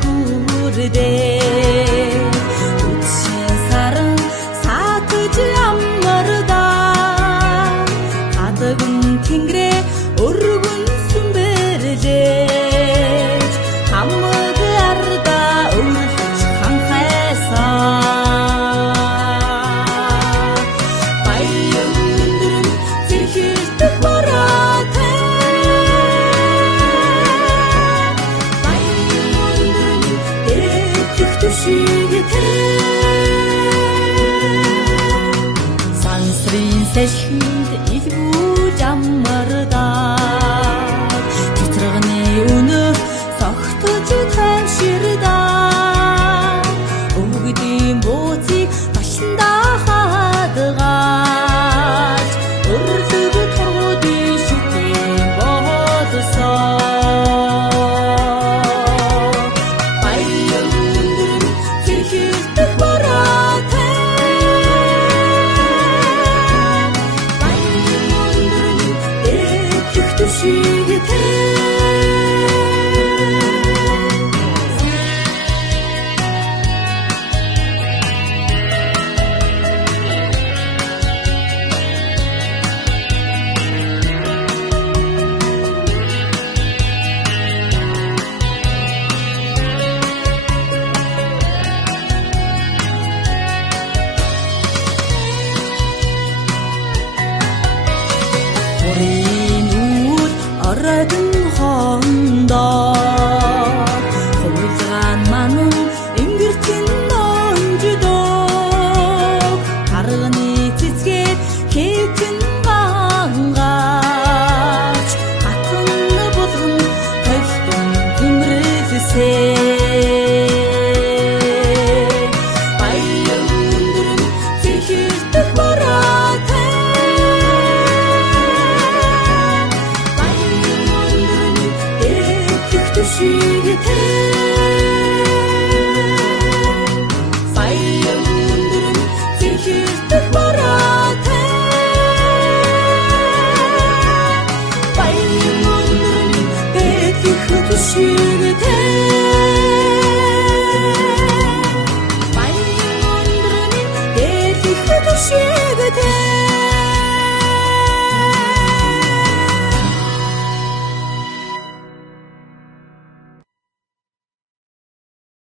хүрдээ үдшийн саран саатж амнардаа хадагн тэнгэрээ өргөн сүмбэрлэж хамаг ардаа өргөж ханхайсан баян өндрөн зэрхэлдэх бараатай баян өндрөн дэвтэх түшигтэй сансрын сэлхэнд илгүүж аммардаа тэтрэгний өнөөх согтож тайвширдаа өвгдийн бууцыг башиндаа хадгааж өрлөг торгуудын шүтэн бодсон баян өндрөн зэрхэлдэх бараатай баян өндрөн дэвтэх түшигтэй Хорийн үр оройдон хондоо хувилгаан манан ингэртэн нонждог харганы цэцгээд хэвтэн гангаач атан болгон тайлтан тэмрэглэсээ баян өндрөн зэрхэлдэх бараатай баян өндрөн дэвтэх түшигтэй